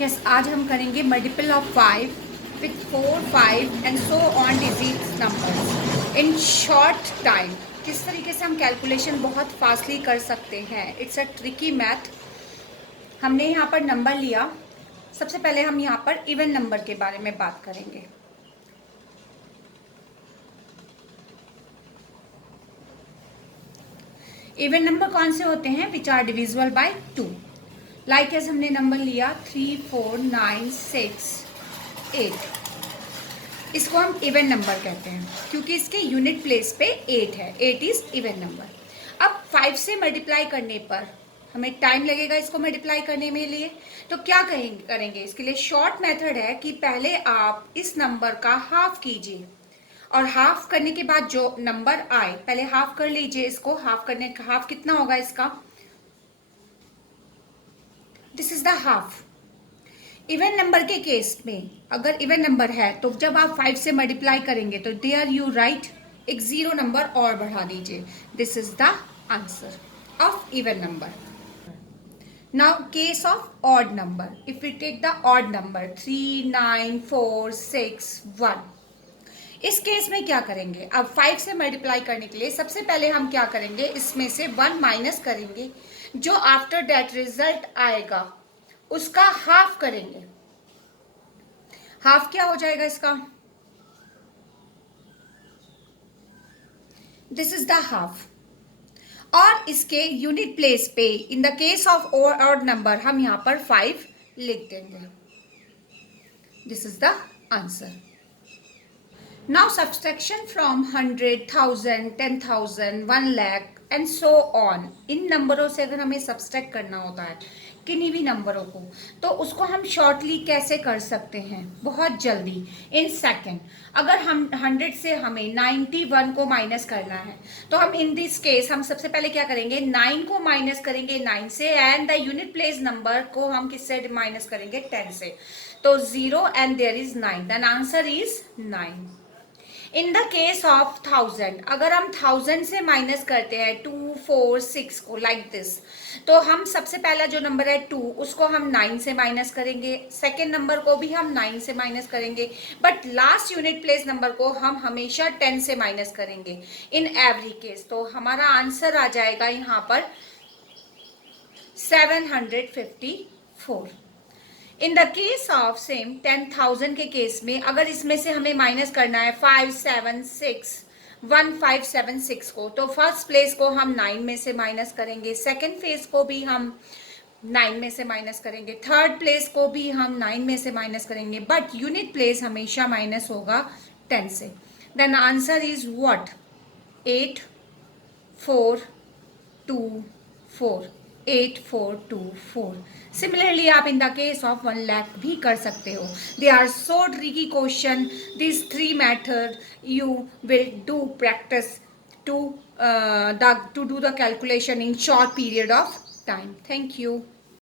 Yes, आज हम करेंगे multiple of 5 with 4, 5 and so on disease numbers in short time. किस तरीके से हम कैलकुलेशन बहुत फास्टली कर सकते हैं। It's a tricky math. हमने यहाँ पर नंबर लिया। सबसे पहले हम यहाँ पर इवन नंबर के बारे में बात करेंगे। इवन नंबर कौन से होते हैं? Which are divisible by 2। Like as हमने नंबर लिया 3, 4, 9, 6, 8। इसको हम इवन नंबर कहते हैं क्योंकि इसके यूनिट प्लेस पे 8 है। 8 इज इवन नंबर। अब 5 से मल्टीप्लाई करने पर हमें टाइम लगेगा इसको मल्टीप्लाई करने में लिए। तो क्या करेंगे इसके लिए? शॉर्ट मेथड है कि पहले आप इस नंबर का हाफ कीजिए और हाफ करने के बाद जो नंबर आए पहले हाफ कर लीजिए। इसको हाफ करने का हाफ कितना होगा इसका? This is the half. Even number के केस में अगर इवन नंबर है तो जब आप 5 से मल्टीप्लाई करेंगे तो देयर यू राइट एक 0 नंबर और बढ़ा दीजिए। This is the answer of even number. Now case of odd number, if we take the odd number 3, 9, 4, 6, 1। इस केस में क्या करेंगे? अब 5 से मल्टीप्लाई करने के लिए सबसे पहले हम क्या करेंगे? इसमें से 1 माइनस करेंगे। जो आफ्टर दैट रिजल्ट आएगा उसका हाफ करेंगे। हाफ क्या हो जाएगा इसका? This is the half. और इसके यूनिट प्लेस पे in the case of odd number हम यहां पर 5 लिख देंगे। This is the answer. Now subtraction from 100, 1000, 10,000, 1 lakh and so on. इन नंबरों से अगर हमें सब्सट्रैक्ट करना होता है किन्हीं भी नंबरों को, तो उसको हम शॉर्टली कैसे कर सकते हैं? बहुत जल्दी, इन सेकेंड। अगर हम 100 से हमें 91 को माइनस करना है तो हम इन दिस केस हम सबसे पहले क्या करेंगे? 9 को माइनस करेंगे 9 से and the unit place number को हम किससे माइनस करेंगे? 10 से। तो 0 and there is 9, then answer is 9। In the case of 1000, अगर हम 1000 से माइनस करते हैं 2, 4, 6 को लाइक दिस, तो हम सबसे पहला जो नंबर है 2 उसको हम 9 से माइनस करेंगे। सेकेंड नंबर को भी हम 9 से माइनस करेंगे, but last unit place number को हम हमेशा 10 से माइनस करेंगे इन एवरी केस। तो हमारा आंसर आ जाएगा यहाँ पर 754। इन द केस ऑफ सेम 10,000 के केस में अगर इसमें से हमें माइनस करना है 5, 7, 6, 1, 5, 7, 6 को, तो फर्स्ट प्लेस को हम 9 में से माइनस करेंगे। सेकेंड प्लेस को भी हम 9 में से माइनस करेंगे। थर्ड प्लेस को भी हम 9 में से माइनस करेंगे, बट यूनिट प्लेस हमेशा माइनस होगा 10 से। Then answer is what? 8, 4, 2, 4। 8, 4, 2, 4। Similarly आप in the case of 1 lakh भी कर सकते हो। They are so tricky question. This 3 method you will do practice to do the calculation in short period of time. Thank you.